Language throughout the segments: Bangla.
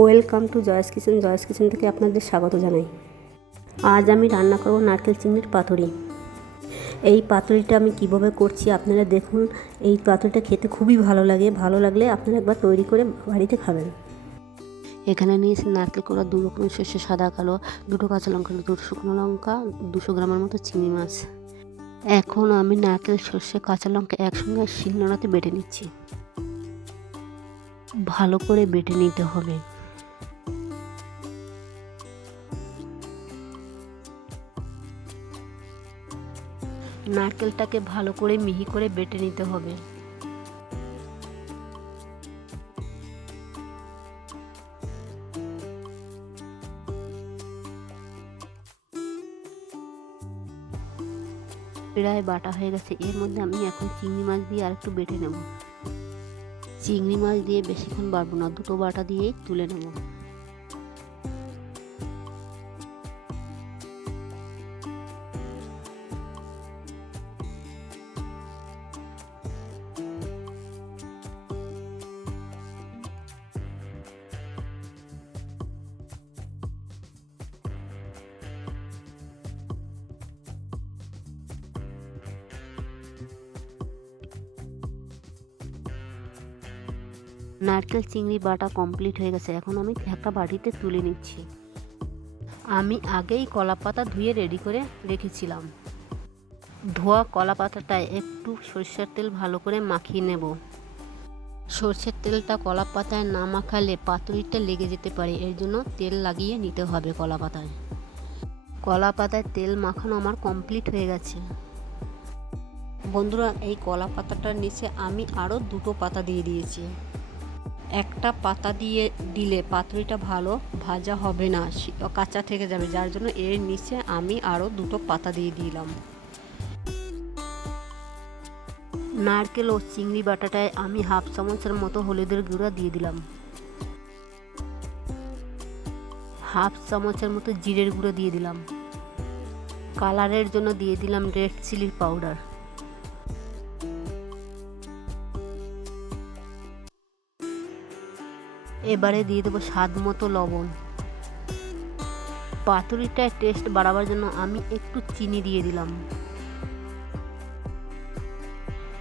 Welcome to Joy's kitchen. Joy's kitchen থেকে আপনাদের স্বাগত জানাই। আজ আমি রান্না করব নারকেল চিংড়ির পাতুরি। এই পাতুরিটা আমি কিভাবে করছি আপনারা দেখুন। এই পাতুরিটা খেতে খুবই ভালো লাগে। ভালো লাগলে আপনারা একবার তৈরি করে বাড়িতে খাবেন। এখানে নিয়েছি নারকেল কোড়া, 2 রকমের সর্ষে, সাদা কালো, 2টো কাঁচা লঙ্কা, 2 শুকনো লঙ্কা, 200 গ্রামের মতো চিংড়ি মাছ। এখন আমি নারকেল, সর্ষে, কাঁচা লঙ্কা একসঙ্গে শিলনোড়াতে বেটে নিচ্ছি। ভালো করে বেটে নিতে হবে। নারকেলটাকে ভালো করে মিহি করে বেটে নিতে হবে। প্রায় বাটা হয়ে গেছে। এর মধ্যে আমি এখন চিংড়ি মাছ দিয়ে আর একটু বেটে নেব। চিংড়ি মাছ দিয়ে বেশিক্ষণ বাটবো না, 2টো বাটা দিয়েই তুলে নেব। নারকেল চিংড়ি বাটা কমপ্লিট হয়ে গেছে। এখন আমি একটা বাটিতে তুলে নিচ্ছি। আমি আগেই কলা পাতা ধুয়ে রেডি করে রেখেছিলাম। ধোয়া কলা পাতাটায় একটু সরষের তেল ভালো করে মাখিয়ে নেব। সরষের তেলটা কলা পাতায় না মাখালে পাতুরিটা লেগে যেতে পারে, এর জন্য তেল লাগিয়ে নিতে হবে কলা পাতায়। কলা পাতায় তেল মাখানো আমার কমপ্লিট হয়ে গেছে। বন্ধুরা, এই কলা পাতাটার নিচে আমি আরও 2টো পাতা দিয়ে দিয়েছি। একটা পাতা দিয়ে দিলে পাতুরিটা ভালো ভাজা হবে না, কাঁচা থেকে যাবে, যার জন্য এর নিচে আমি আরও 2টো পাতা দিয়ে দিলাম। নারকেল ও চিংড়ি বাটাটায় আমি 1/2 চামচের মতো হলুদের গুঁড়া দিয়ে দিলাম। 1/2 চামচের মতো জিরের গুঁড়ো দিয়ে দিলাম। কালারের জন্য দিয়ে দিলাম রেড চিলি পাউডার। এবারে দিয়ে দেবো স্বাদ মতো লবণ। পাতুরিটায় টেস্ট বাড়াবার জন্য আমি একটু চিনি দিয়ে দিলাম।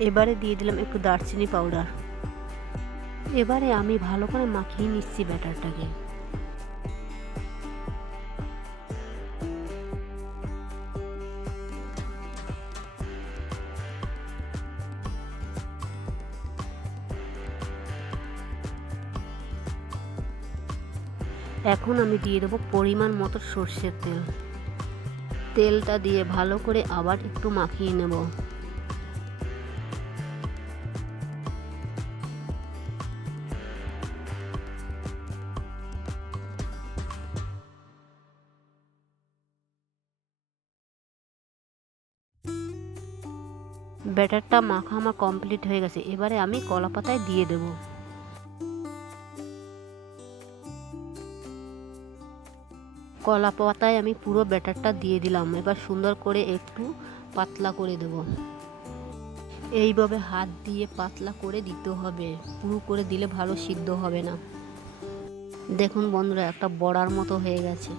এবারে দিয়ে দিলাম একটু দারচিনি পাউডার। এবারে আমি ভালো করে মাখিয়ে নিচ্ছি ব্যাটারটাকে। এখন আমি দিয়ে দেবো পরিমাণ মতো সর্ষের তেল। তেলটা দিয়ে ভালো করে আবার একটু মাখিয়ে নেব। ব্যাটারটা মাখা আমার কমপ্লিট হয়ে গেছে। এবারে আমি কলা পাতায় দিয়ে দেব। কলা পাতায় আমি পুরো ব্যাটারটা দিয়ে দিলাম। এবার সুন্দর করে একটু পাতলা করে দেব। এইভাবে হাত দিয়ে পাতলা করে দিতে হবে, পুরো করে দিলে ভালো সিদ্ধ হবে না। দেখুন বন্ধুরা, একটা বড়ার মতো হয়ে গেছে।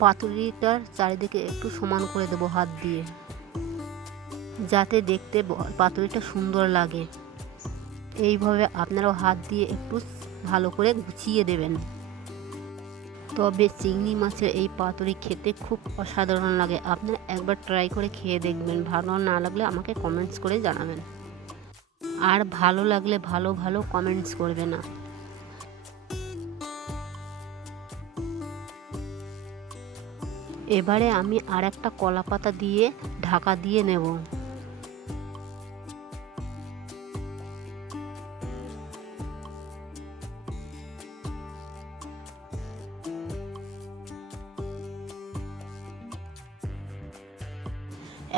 পাতুরিটার চারিদিকে একটু সমান করে দেব হাত দিয়ে, যাতে দেখতে পাতুরিটা সুন্দর লাগে। এইভাবে আপনারাও হাত দিয়ে একটু ভালো করে গুছিয়ে দেবেন। তবে চিংড়ি মাছের এই পাতুরি খেতে খুব অসাধারণ লাগে। আপনারা একবার ট্রাই করে খেয়ে দেখবেন। ভালো না লাগলে আমাকে কমেন্টস করে জানাবেন, আর ভালো লাগলে ভালো কমেন্টস করবে না। এবারে আমি আর একটা কলা পাতা দিয়ে ঢাকা দিয়ে নেব।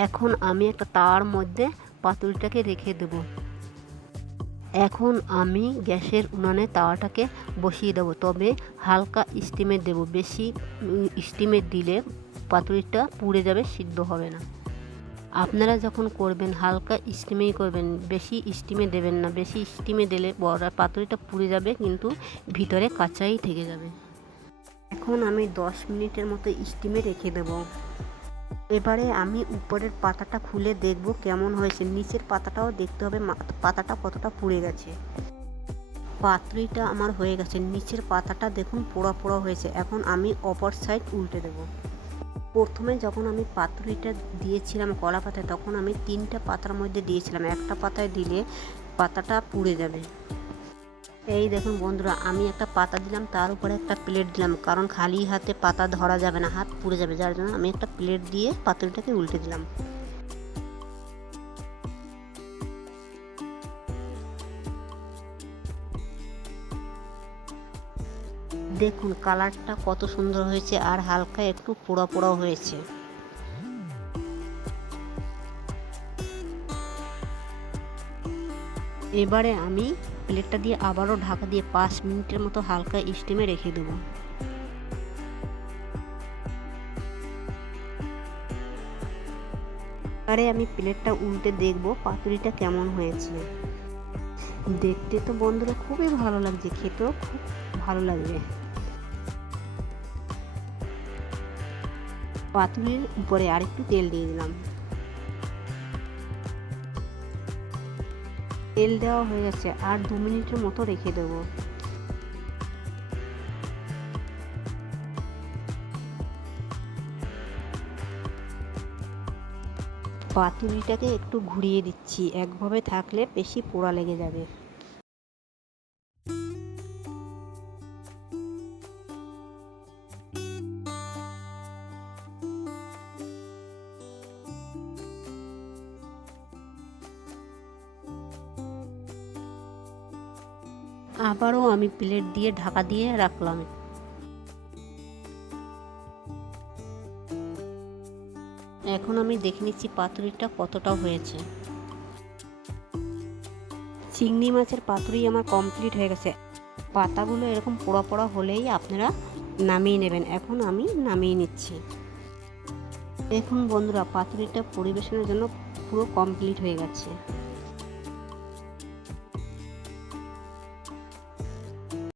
এখন আমি একটা তাওয়ার মধ্যে পাতুরিটাকে রেখে দেব। এখন আমি গ্যাসের উনানে তাওয়াটাকে বসিয়ে দেব, তবে হালকা স্টিমে দেব। বেশি স্টিমে দিলে পাতুরিটা পুড়ে যাবে, সিদ্ধ হবে না। আপনারা যখন করবেন হালকা স্টিমেই করবেন, বেশি স্টিমে দেবেন না। বেশি স্টিমে দিলে বড়া পাতুরিটা পুড়ে যাবে, কিন্তু ভিতরে কাঁচাই থেকে যাবে। এখন আমি 10 মিনিটের মতো স্টিমে রেখে দেব। এবারে আমি উপরের পাতাটা খুলে দেখব কেমন হয়েছে। নিচের পাতাটাও দেখতে হবে পাতাটা কতটা পুড়ে গেছে। পাতুরিটা আমার হয়ে গেছে, নিচের পাতাটা দেখুন পোড়া পোড়া হয়েছে। এখন আমি অপর সাইড উল্টে দেব। প্রথমে যখন আমি পাতুরিটা দিয়েছিলাম কলা পাতায়, তখন আমি 3টা পাতার মধ্যে দিয়েছিলাম। একটা পাতায় দিলে পাতাটা পুড়ে যাবে। এই দেখুন বন্ধুরা, আমি একটা পাতা দিলাম, তার উপরে একটা প্লেট দিলাম, কারণ খালি হাতে পাতা ধরা যাবে না, হাত পুড়ে যাবে। যার জন্য আমি একটা প্লেট দিয়ে পাতুরিটাকে উল্টে দিলাম। দেখুন কালারটা কত সুন্দর হয়েছে, আর হালকা একটু পোড়া পোড়াও হয়েছে। এবারে আমি প্লেটটা দিয়ে আবারও ঢাকা দিয়ে 5 মিনিটের মতো হালকা স্টিমে রেখে দেবো। এবারে আমি প্লেটটা উল্টে দেখব পাতুরিটা কেমন হয়েছে। দেখতে তো বন্ধুরা খুবই ভালো লাগছে, খেতেও খুব ভালো লাগবে। পাতুরির উপরে আরেকটু তেল দিয়ে দিলাম। তেল দেওয়া হয়ে যাচ্ছে, আর 2 মিনিটের মতো রেখে দেবো। পাতুরিটাকে একটু ঘুরিয়ে দিচ্ছি, একভাবে থাকলে বেশি পোড়া লেগে যাবে। আবারও আমি প্লেট দিয়ে ঢাকা দিয়ে রাখলাম। এখন আমি দেখে নিচ্ছি পাতুরিটা কতটা হয়েছে। চিংড়ি মাছের পাতুরি আমার কমপ্লিট হয়ে গেছে। পাতাগুলো এরকম পোড়া পোড়া হলেই আপনারা নামিয়ে নেবেন। এখন আমি নামিয়ে নিচ্ছি। দেখুন বন্ধুরা, পাতুরিটা পরিবেশনের জন্য পুরো কমপ্লিট হয়ে গেছে।